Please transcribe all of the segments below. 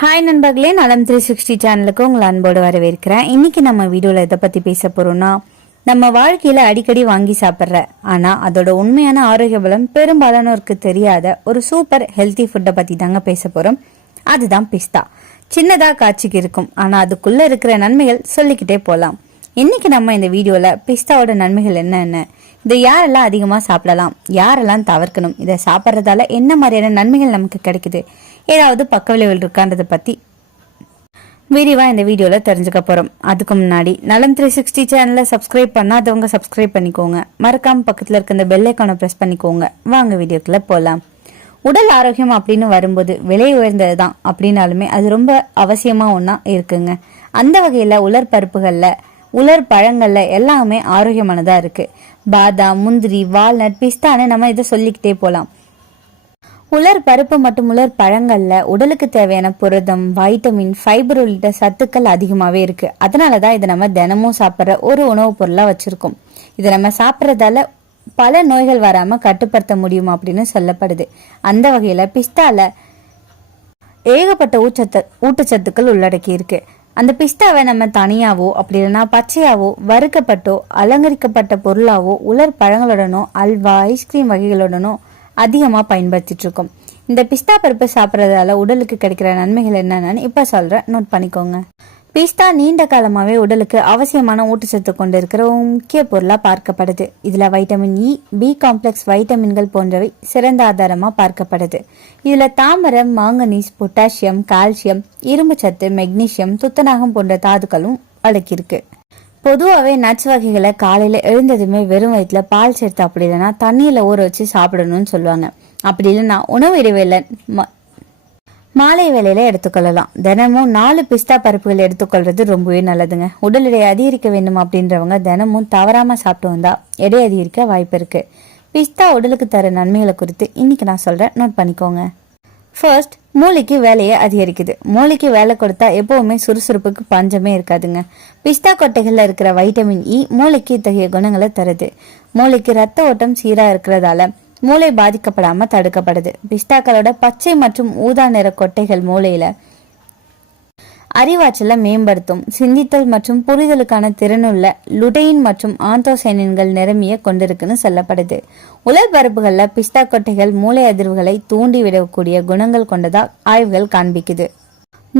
Hi நண்பர்களே. நலம் three sixty சேனலுக்கு உங்களை அன்போடு வரவேற்கிறேன். இன்னைக்கு நம்ம வீடியோவில் எதை பற்றி பேச போகிறோம்னா நம்ம வாழ்க்கையில் அடிக்கடி வாங்கி சாப்பிட்ற ஆனால் அதோட உண்மையான ஆரோக்கிய பலம் பெரும்பாலானோருக்கு தெரியாத ஒரு சூப்பர் ஹெல்த்தி ஃபுட்டை பற்றி தாங்க பேச போகிறோம் அதுதான் பிஸ்தா சின்னதாக காட்சிக்கு இருக்கும். ஆனால் அதுக்குள்ளே இருக்கிற நன்மைகள் சொல்லிக்கிட்டே போகலாம் இன்னைக்கு நம்ம இந்த வீடியோவில் பிஸ்தாவோட நன்மைகள் என்னென்ன இதை யாரெல்லாம் அதிகமாக சாப்பிடலாம்? யாரெல்லாம் தவிர்க்கணும்? இதை சாப்பிட்றதால என்ன மாதிரியான நன்மைகள் நமக்கு கிடைக்குது? ஏதாவது பக்க விளைவுகள் இருக்கான்றதை பற்றி விரிவாக இந்த வீடியோவில் தெரிஞ்சுக்க போகிறோம் அதுக்கு முன்னாடி நலம் த்ரீ சிக்ஸ்டி சேனலை சப்ஸ்கிரைப் பண்ணாதவங்க சப்ஸ்கிரைப் பண்ணிக்கோங்க. மறக்காம பக்கத்தில் இருக்க இந்த பெல்லைக்கானை ப்ரெஸ் பண்ணிக்கோங்க. வாங்க வீடியோக்குள்ளே போகலாம் உடல் ஆரோக்கியம் அப்படின்னு வரும்போது விலை உயர்ந்தது தான் அப்படின்னாலுமே அது ரொம்ப அவசியமாக ஒன்றா இருக்குங்க. அந்த வகையில் உலர் பருப்புகளில் உலர் பழங்கள்ல எல்லாமே ஆரோக்கியமானதாக இருக்குது பாதாம் முந்திரி வால்நட் பிஸ்தான்னு நம்ம இதை சொல்லிக்கிட்டே போகலாம் உலர் பருப்பு மற்றும் உலர் பழங்களில் உடலுக்கு தேவையான புரதம் வைட்டமின் ஃபைபர் உள்ளிட்ட சத்துக்கள் அதிகமாகவே இருக்கு. அதனால தான் இதை நம்ம தினமும் சாப்பிட்ற ஒரு உணவுப் பொருளாக வச்சுருக்கோம். இதை நம்ம சாப்பிட்றதால பல நோய்கள் வராமல் கட்டுப்படுத்த முடியும் அப்படின்னு சொல்லப்படுது. அந்த வகையில் பிஸ்தாவில் ஏகப்பட்ட ஊச்சத்து ஊட்டச்சத்துக்கள் உள்ளடக்கி இருக்குது அந்த பிஸ்தாவை நம்ம தனியாவோ அப்படி இல்லைன்னா பச்சையாவோ வறுக்கப்பட்டோ அலங்கரிக்கப்பட்ட பொருளாவோ உலர் பழங்களுடனோ அல்வா ஐஸ்கிரீம் வகைகளுடனோ அதிகமாக பயன்படுத்திட்டு இருக்கோம் இந்த பிஸ்தா பருப்பு சாப்பிட்றதால உடலுக்கு கிடைக்கிற நன்மைகள் என்னென்னு இப்போ சொல்கிறேன் நோட் பண்ணிக்கோங்க. பிஸ்தா நீண்ட காலமாகவே உடலுக்கு அவசியமான ஊட்டச்சத்து கொண்டு இருக்கிற ஒரு முக்கிய பொருளாக பார்க்கப்படுது. இதில் வைட்டமின் இ பி காம்ப்ளெக்ஸ் வைட்டமின்கள் போன்றவை சிறந்த ஆதாரமாக பார்க்கப்படுது. இதில் தாமரம் மாங்கனீஸ் பொட்டாசியம் கால்சியம் இரும்பு சத்து மெக்னீசியம் துத்தநாகம் போன்ற தாதுக்களும் அடக்கியிருக்கு. பொதுவாகவே நட்ஸ் வகைகளை காலையில் எழுந்ததுமே வெறும் வயிற்றுல பால் சேர்த்து அப்படி இல்லைன்னா தண்ணியில் ஊற வச்சு சாப்பிடணும்னு சொல்லுவாங்க. அப்படி இல்லைன்னா உணவு இடைவேளை ம- மாலை வேலையில எடுத்துக்கொள்ளலாம். தினமும் நாலு பிஸ்தா பருப்புகள் எடுத்துக்கொள்றது ரொம்பவே நல்லதுங்க. உடல் எடை அதிகரிக்க வேண்டும் அப்படின்றவங்க தினமும் தவறாம சாப்பிட்டு வந்தா எடை அதிகரிக்க வாய்ப்பு இருக்கு. பிஸ்தா உடலுக்கு தர நன்மைகளை குறித்து இன்னைக்கு நான் சொல்றேன். நோட் பண்ணிக்கோங்க. ஃபர்ஸ்ட் மூளைக்கு வேலையை அதிகரிக்குது. மூளைக்கு வேலை கொடுத்தா எப்பவுமே சுறுசுறுப்புக்கு பஞ்சமே இருக்காதுங்க. பிஸ்தா கொட்டைகளில் இருக்கிற வைட்டமின் இ மூளைக்கு இத்தகைய குணங்களை தருது. மூளைக்கு ரத்த ஓட்டம் சீராக இருக்கிறதால மூளை பாதிக்கப்படாம தடுக்கப்படுது. பிஸ்தாக்களோட பச்சை மற்றும் ஊதா நிற கொட்டைகள் மூளையில அறிவாற்றலை மேம்படுத்தும். சிந்தித்தல் மற்றும் புரிதலுக்கான திறனுள்ள லுடெயின் மற்றும் ஆந்தோசைனின்கள் நிரம்பிய கொண்டிருக்குன்னு சொல்லப்படுது. உலர் பரப்புகளில் பிஸ்தா கொட்டைகள் மூளை அதிர்வுகளை தூண்டிவிடக்கூடிய குணங்கள் கொண்டதா ஆய்வுகள் காண்பிக்குது.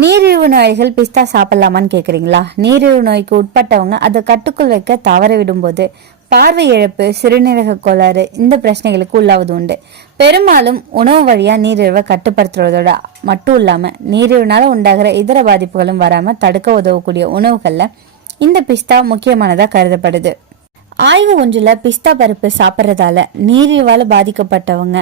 நீரிழிவு நோய்கள் பிஸ்தா சாப்பிடலாமான்னு கேட்குறீங்களா நீரிழிவு நோய்க்கு உட்பட்டவங்க அதை கட்டுக்குள் வைக்க தவற விடும்போது பார்வை இழப்பு சிறுநீரக கோளாறு இந்த பிரச்சனைகளுக்கு உள்ளாவது உண்டு. பெரும்பாலும் உணவு வழியாக நீரிழிவை கட்டுப்படுத்துறதோட மட்டும் இல்லாமல் நீரிழிவுனால உண்டாகிற இதர பாதிப்புகளும் வராமல் தடுக்க உதவக்கூடிய உணவுகளில் இந்த பிஸ்தா முக்கியமானதாக கருதப்படுது. ஆய்வு ஒன்றில் பிஸ்தா பருப்பு சாப்பிட்றதால நீரிழிவால் பாதிக்கப்பட்டவங்க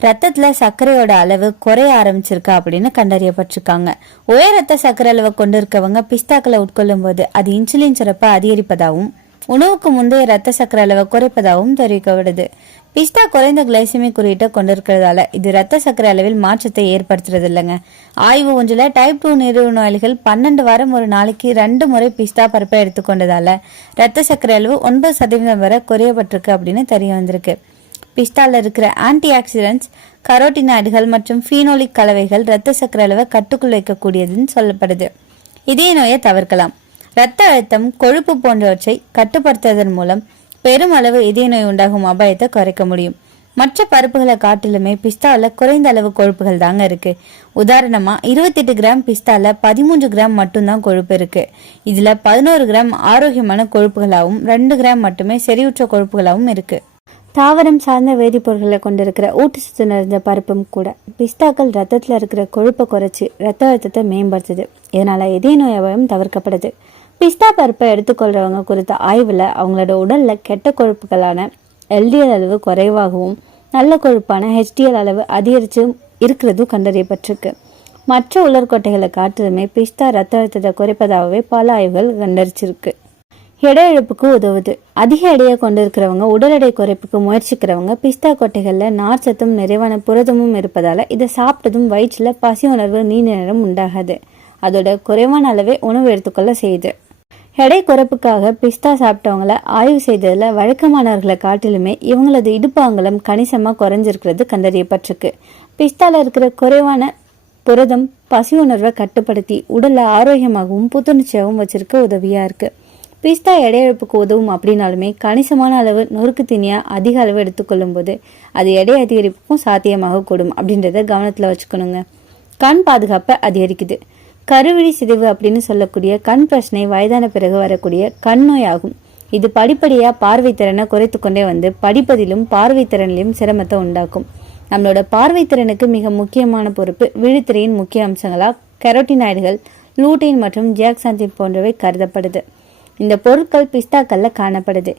ரத்தத்தில் சர்க்கரையோட அளவு குறைய ஆரம்பிச்சிருக்கா அப்படின்னு கண்டறியப்பட்டிருக்காங்க. உயர் ரத்த சர்க்கரை அளவை கொண்டு இருக்கவங்க பிஸ்தாக்களை உட்கொள்ளும் போது அது இன்சுலின் சுரப்பை அதிகரிப்பதாகவும் உணவுக்கு முந்தைய ரத்த சர்க்கரை அளவை குறைப்பதாகவும் தெரிவிக்கப்படுது. பிஸ்தா குறைந்த கிளைசிமிக் குறியீட்டை கொண்டிருக்கிறதால இது ரத்த சர்க்கரை அளவில் மாற்றத்தை ஏற்படுத்துறது இல்லைங்க. ஆய்வு ஒன்றில் டைப் டூ நீரிழிவு நோயாளிகள் பன்னெண்டு வாரம் ஒரு நாளைக்கு ரெண்டு முறை பிஸ்தா பருப்பை எடுத்துக்கொண்டதால ரத்த சர்க்கரை அளவு ஒன்பது சதவீதம் வரை குறையப்பட்டிருக்கு அப்படின்னு தெரிய வந்திருக்கு. பிஸ்தாவில் இருக்கிற ஆன்டி ஆக்சிடென்ட்ஸ் கரோட்டினாய்டுகள் மற்றும் ஃபீனோலிக் கலவைகள் ரத்த சக்கர அளவை கட்டுக்குள் வைக்கக்கூடியதுன்னு சொல்லப்படுது. இதய நோயை தவிர்க்கலாம். இரத்த அழுத்தம் கொழுப்பு போன்றவற்றை கட்டுப்படுத்துவதன் மூலம் பெருமளவு இதய நோய் உண்டாகும் அபாயத்தை குறைக்க முடியும். மற்ற பருப்புகளை காட்டிலுமே பிஸ்தாவில் குறைந்த அளவு கொழுப்புகள் தாங்க இருக்கு. உதாரணமா இருபத்தெட்டு கிராம் பிஸ்தால பதிமூன்று கிராம் மட்டும்தான் கொழுப்பு இருக்கு. இதுல பதினோரு கிராம் ஆரோக்கியமான கொழுப்புகளாகவும் ரெண்டு கிராம் மட்டுமே செறிவுற்ற கொழுப்புகளாகவும் இருக்கு. தாவரம் சார்ந்த வேதிப்பொருட்களை கொண்டிருக்கிற ஊட்டச்சத்து நிறைந்த பருப்பும் கூட. பிஸ்தாக்கள் ரத்தத்தில் இருக்கிற கொழுப்பை குறைச்சி ரத்த அழுத்தத்தை மேம்படுத்துது. இதனால இதய நோய் அபாயம் தவிர்க்கப்படுது. பிஸ்தா பருப்பை எடுத்துக்கொள்றவங்க குறித்த ஆய்வில் அவங்களோட உடலில் கெட்ட கொழுப்புகளான எல்டிஎல் அளவு குறைவாகவும் நல்ல கொழுப்பான ஹெச்டிஎல் அளவு அதிகரிச்சும் இருக்கிறதும் கண்டறியப்பட்டிருக்கு. மற்ற உலர்கொட்டைகளை காட்டிலுமே பிஸ்தா ரத்த அழுத்தத்தை குறைப்பதாகவே பல ஆய்வுகள் கண்டறிச்சிருக்கு. எடை இழப்புக்கு உதவுது. அதிக எடையை கொண்டிருக்கிறவங்க உடல் எடை குறைப்புக்கு முயற்சிக்கிறவங்க பிஸ்தா கொட்டைகள்ல நார்ச்சத்தும் நிறைவான புரதமும் இருப்பதால் இதை சாப்பிட்டதும் வயிற்றில் பசி உணர்வு நீண்ட நேரம் உண்டாகாது. அதோட குறைவான அளவே உணவு எடுத்துக்கொள்ள செய்யுது எடை குறைப்புக்காக பிஸ்தா சாப்பிட்டவங்கள ஆய்வு செய்ததில் வழக்கமானவர்களை காட்டிலுமே இவங்களது இடுப்பு அங்கலம் குறைஞ்சிருக்கிறது கண்டறியப்பட்டிருக்கு. பிஸ்தாவில் இருக்கிற குறைவான புரதம் பசி உணர்வை கட்டுப்படுத்தி உடலை ஆரோக்கியமாகவும் புத்துணர்ச்சியாகவும் வச்சிருக்க உதவியாக இருக்குது பிஸ்தா எடை இழப்புக்கு உதவும் அப்படின்னாலுமே கணிசமான அளவு நொறுக்கு தீனியா அதிக அளவு எடுத்துக்கொள்ளும் போது அது எடை அதிகரிப்புக்கும் சாத்தியமாக கூடும் அப்படின்றத கவனத்தில் வச்சுக்கணுங்க. கண் பாதுகாப்பை அதிகரிக்குது. கருவிழி சிதைவு அப்படின்னு சொல்லக்கூடிய கண் பிரச்சனை வயதான பிறகு வரக்கூடிய கண் நோய் ஆகும் இது படிப்படியாக பார்வை திறனை குறைத்து கொண்டே வந்து படிப்பதிலும் பார்வை திறனிலும் சிரமத்தை உண்டாக்கும். நம்மளோட பார்வை திறனுக்கு மிக முக்கியமான பொறுப்பு விழித்திரையின் முக்கிய அம்சங்களாக கெரோட்டினாய்டுகள் லூட்டைன் மற்றும் ஜியாக்சாந்தின் போன்றவை கருதப்படுது. இந்த பொருட்கள் பிஸ்தாக்களில் காணப்படுது.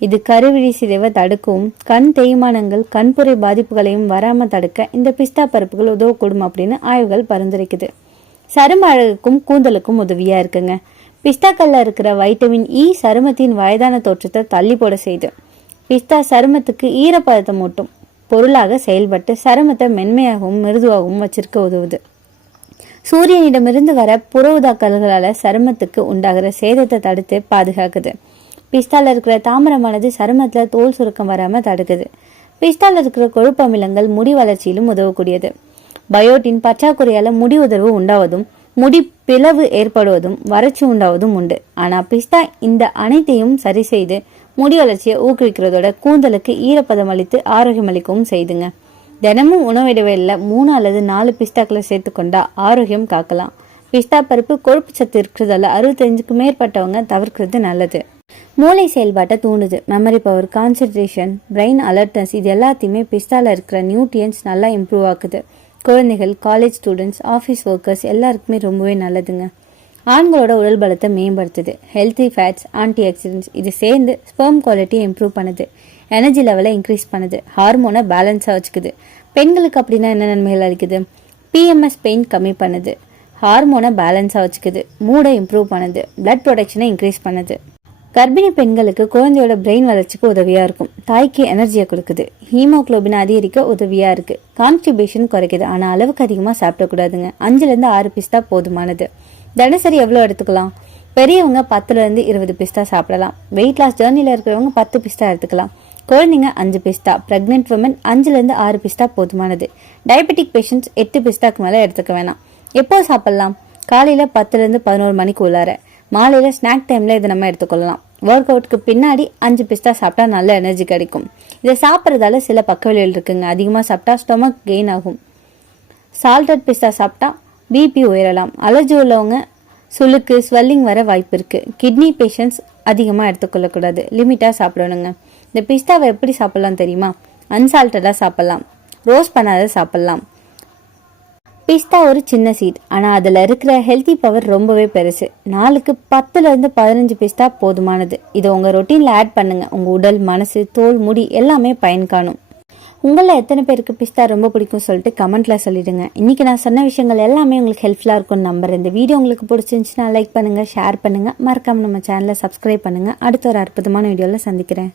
இது கருவிழி சிதைவை தடுக்கவும் கண் தேய்மானங்கள் கண்புரை பாதிப்புகளையும் வராம தடுக்க இந்த பிஸ்தா பருப்புகள் உதவக்கூடும் அப்படின்னு ஆய்வுகள் பரிந்துரைக்குது. சரும அழகுக்கும் கூந்தலுக்கும் உதவியா இருக்குங்க. பிஸ்தாக்கல்ல இருக்கிற வைட்டமின் இ சருமத்தின் வயதான தோற்றத்தை தள்ளி போட செய்து. பிஸ்தா சருமத்துக்கு ஈரப்பதத்தை மூட்டும் பொருளாக செயல்பட்டு சருமத்தை மென்மையாகவும் மிருதுவாகவும் வச்சிருக்க உதவுது. சூரியனிடமிருந்து வர புற உதாக்கல்களால் சருமத்துக்கு உண்டாகிற சேதத்தை தடுத்து பாதுகாக்குது. பிஸ்தால இருக்கிற தாமரமானது சருமத்தில் தோல் சுருக்கம் வராமல் தடுக்குது. பிஸ்தால இருக்கிற கொழுப்பு அமிலங்கள் முடி வளர்ச்சியிலும் உதவக்கூடியது. பயோட்டின் பற்றாக்குறையால் முடி உதர்வு உண்டாவதும் முடி பிளவு ஏற்படுவதும் வறட்சி உண்டாவதும் உண்டு. ஆனால் பிஸ்தா இந்த அனைத்தையும் சரி செய்து முடி வளர்ச்சியை ஊக்குவிக்கிறதோட கூந்தலுக்கு ஈரப்பதம் அளித்து ஆரோக்கியம் அளிக்கவும் செய்துங்க. தினமும் உணவு இடைவெளியில் மூணு அல்லது நாலு பிஸ்தாக்களை சேர்த்துக்கொண்டா ஆரோக்கியம் காக்கலாம். பிஸ்தா பருப்பு கொழுப்பு சத்து இருக்கிறதால அறுபத்தஞ்சுக்கு மேற்பட்டவங்க தவிர்க்கிறது நல்லது. மூளை செயல்பாட்டை தூண்டுது. Memory power concentration brain alertness இது எல்லாத்தையுமே பிஸ்தால இருக்கிற நியூட்ரியன்ஸ் நல்லா இம்ப்ரூவ் ஆகுது குழந்தைகள் காலேஜ் ஸ்டூடெண்ட்ஸ் ஆஃபீஸ் ஒர்க்கர்ஸ் எல்லாருக்குமே ரொம்பவே நல்லதுங்க. ஆண்களோட உடல் பலத்தை மேம்படுத்துது. ஹெல்த்தி ஃபேட்ஸ் ஆன்டி ஆக்சிடென்ட்ஸ் இது சேர்ந்து ஸ்பெர்ம் குவாலிட்டியை இம்ப்ரூவ் பண்ணுது. எனர்ஜி லெவலை இன்க்ரீஸ் பண்ணுது. ஹார்மோனை பேலன்ஸாக வச்சுக்குது. பெண்களுக்கு அப்படின்னா என்ன நன்மைகள் அளிக்குது? பிஎம்எஸ் பெயின் கம்மி பண்ணுது. ஹார்மோனை பேலன்ஸாக வச்சுக்குது. மூடை இம்ப்ரூவ் பண்ணுது. பிளட் ப்ரொடக்ஷனை இன்க்ரீஸ் பண்ணுது. கர்ப்பிணி பெண்களுக்கு குழந்தையோட பிரெயின் வளர்ச்சிக்கு உதவியாக இருக்கும். தாய்க்கு எனர்ஜியை கொடுக்குது. ஹீமோக்ளோபின் அதிகரிக்க உதவியாக இருக்குது கான்ஸ்டிபேஷன் குறைக்குது. ஆனால் அளவுக்கு அதிகமாக சாப்பிடக்கூடாதுங்க அஞ்சுலேருந்து ஆறு பிஸ்தா போதுமானது. தினசரி எவ்வளோ எடுத்துக்கலாம்? பெரியவங்க பத்துலேருந்து இருபது பிஸ்தா சாப்பிடலாம். வெயிட் லாஸ் ஜேர்னியில் இருக்கிறவங்க பத்து பிஸ்தா எடுத்துக்கலாம். குழந்தைங்க அஞ்சு பிஸ்தா ப்ரெக்னென்ட் உமன் அஞ்சுலேருந்து ஆறு பிஸ்தா போதுமானது. டயபெட்டிக் பேஷண்ட்ஸ் எட்டு பிஸ்தாக்கு மேலே எடுத்துக்க வேணாம். எப்போ சாப்பிட்லாம்? காலையில் பத்துலேருந்து பதினோரு மணிக்கு உள்ளார. மாலையில் ஸ்நாக் டைமில் இதை நம்ம எடுத்துக்கொள்ளலாம். ஒர்க் அவுட்க்கு பின்னாடி அஞ்சு பிஸ்தா சாப்பிட்டா நல்ல எனர்ஜி கிடைக்கும். இதை சாப்பிட்றதால சில பக்கவியல் இருக்குங்க. அதிகமாக சாப்பிட்டா ஸ்டொமக் கெயின் ஆகும். சால்டட் பிஸ்தா சாப்பிட்டா பிபி உயரலாம். அலர்ஜி உள்ளவங்க சுளுக்கு ஸ்வெல்லிங் வர வாய்ப்பு இருக்குது கிட்னி பேஷண்ட்ஸ் அதிகமாக எடுத்துக்கொள்ளக்கூடாது. லிமிட்டாக சாப்பிடணுங்க. இந்த பிஸ்தாவை எப்படி சாப்பிடலாம் தெரியுமா? அன்சால்ட்டடாக சாப்பிடலாம். ரோஸ்ட் பண்ணாத சாப்பிடலாம். பிஸ்தா ஒரு சின்ன சீட் ஆனால் அதில் இருக்கிற ஹெல்த்தி பவர் ரொம்பவே பெருசு. நாளுக்கு பத்துலேருந்து பதினஞ்சு பிஸ்தா போதுமானது. இதை உங்கள் ரொட்டீனில் ஆட் பண்ணுங்கள் உங்கள் உடல் மனசு தோல் முடி எல்லாமே பயன் காணும். உங்களில் எத்தனை பேருக்கு பிஸ்தா ரொம்ப பிடிக்கும் சொல்லிட்டு கமெண்ட்டில் சொல்லிடுங்க. இன்னைக்கு நான் சொன்ன விஷயங்கள் எல்லாமே உங்களுக்கு ஹெல்ப்ஃபுல்லாக இருக்கும்னு நம்புறேன். இந்த வீடியோ உங்களுக்கு பிடிச்சிருந்துச்சுன்னா லைக் பண்ணுங்கள் ஷேர் பண்ணுங்க. மறக்காமல் நம்ம சேனலை சப்ஸ்கிரைப் பண்ணுங்க. அடுத்த ஒரு அற்புதமான வீடியோவில் சந்திக்கிறேன்.